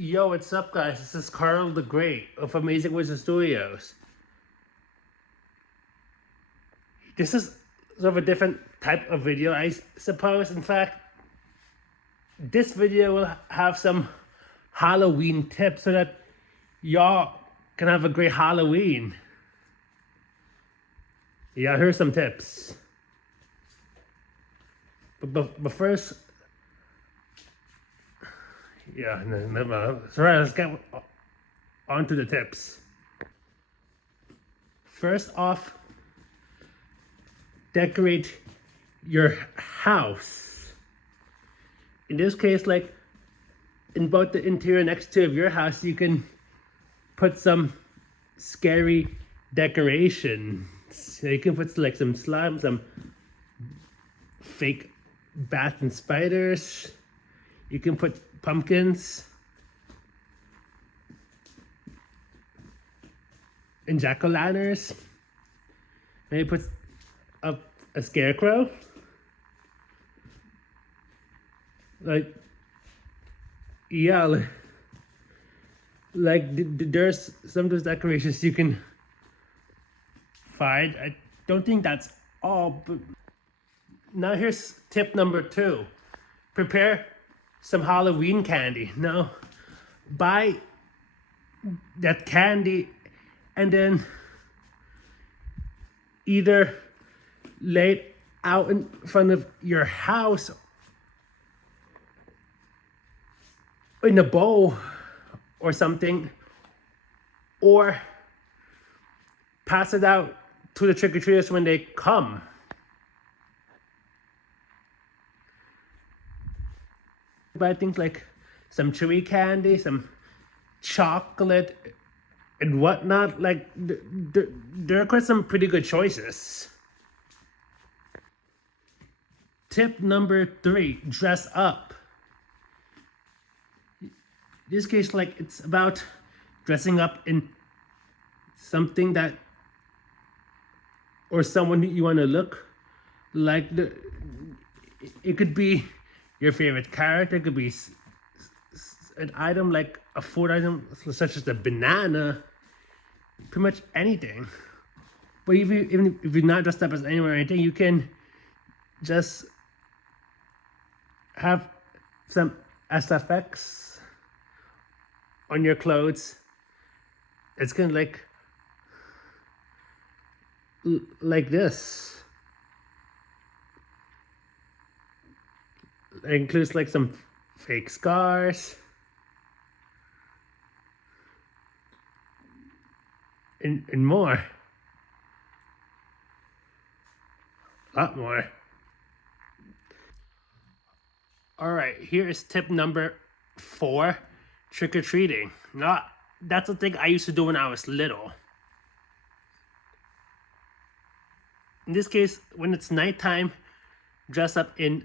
Yo, what's up, guys? This is KarlDaGreat of Amazing Wizard Studios. This is sort of a different type of video, I suppose. In fact, this video will have some Halloween tips so that y'all can have a great Halloween. Yeah, here's some tips. But first, yeah, no. So right, let's get on to the tips. First off, decorate your house. In this case, like in both the interior and exterior of your house, you can put some scary decorations. So you can put like some slime, some fake bats and spiders. You can put pumpkins and jack-o'-lanterns. Maybe put up a scarecrow. Like, yeah, there's some of those decorations you can find. I don't think that's all, but now here's tip number 2. Prepare some Halloween candy. Now, buy that candy and then either lay it out in front of your house in a bowl or something, or pass it out to the trick-or-treaters when they come. Buy things like some chewy candy, some chocolate and whatnot. Like there are quite some pretty good choices. Tip number 3, dress up. In this case, like, it's about dressing up in something that, or someone you want to look like. It could be your favorite character. It could be an item like a food item such as a banana. Pretty much anything. But even if you're not dressed up as anyone or anything, you can just have some SFX on your clothes. It's gonna like this. It includes like some fake scars and more. A lot more. All right, here is tip number 4, trick-or-treating. Now, that's the thing I used to do when I was little. In this case, when it's nighttime, dress up in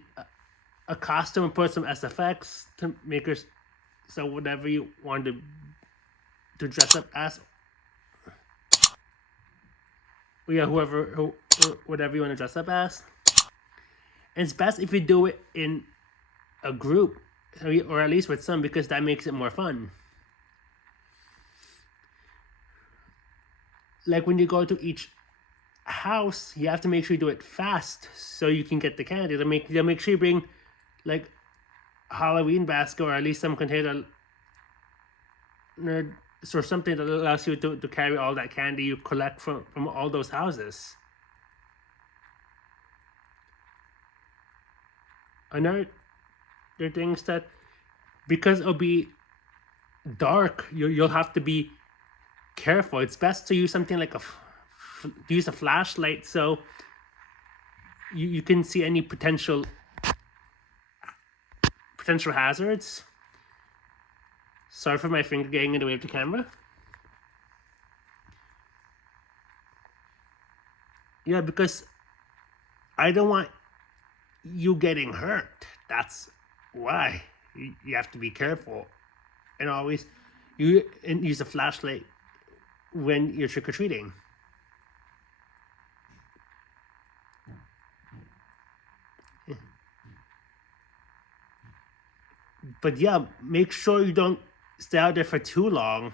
a costume and put some SFX to make her so whatever you want to dress up as. Yeah, whatever you want to dress up as. And it's best if you do it in a group, or at least with some, because that makes it more fun. Like when you go to each house, you have to make sure you do it fast so you can get the candy. They'll make sure you bring like a Halloween basket, or at least some container or something that allows you to carry all that candy you collect from all those houses. Another things that, because it'll be dark, you'll have to be careful. It's best to use something like use a flashlight so you can see any potential hazards. Sorry for my finger getting in the way of the camera. Yeah, because I don't want you getting hurt. That's why you have to be careful, and always use a flashlight when you're trick-or-treating. But yeah, make sure you don't stay out there for too long.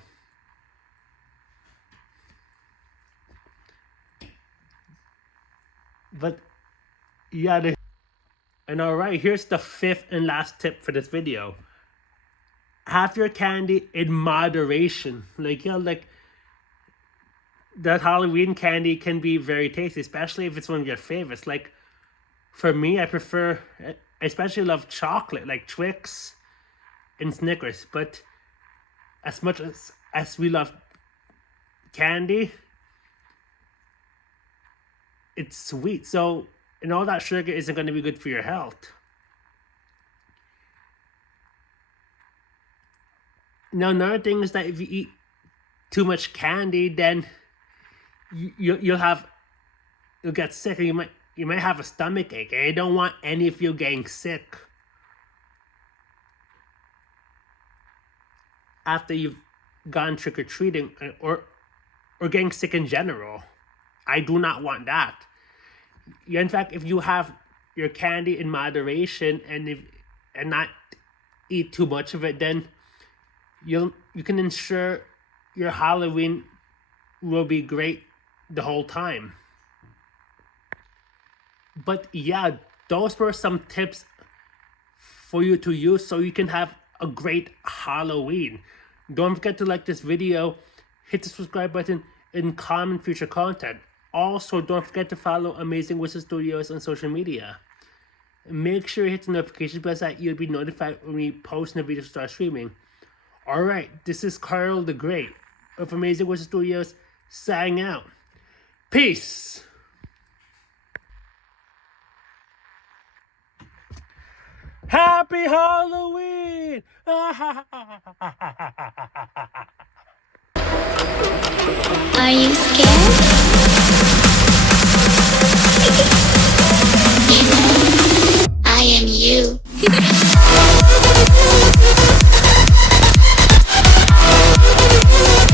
But yeah, and alright, here's the 5th and last tip for this video. Have your candy in moderation. Like, you know, like that Halloween candy can be very tasty, especially if it's one of your favorites. Like, for me, I prefer, especially love chocolate, like Twix and Snickers. But as much as we love candy, it's sweet. So, and all that sugar isn't going to be good for your health. Now, another thing is that if you eat too much candy, then you'll get sick, and you might have a stomach ache, and I don't want any of you getting sick after you've gone trick-or-treating or getting sick in general. I do not want that. In fact, if you have your candy in moderation and not eat too much of it, then you can ensure your Halloween will be great the whole time. But yeah, those were some tips for you to use so you can have a great Halloween. Don't forget to like this video, hit the subscribe button, and comment future content. Also, don't forget to follow Amazing Wizard Studios on social media. Make sure you hit the notification bell so that you'll be notified when we post and the videos start streaming. Alright, this is KarlDaGreat of Amazing Wizard Studios signing out. Peace! Happy Halloween! Are you scared? I am you.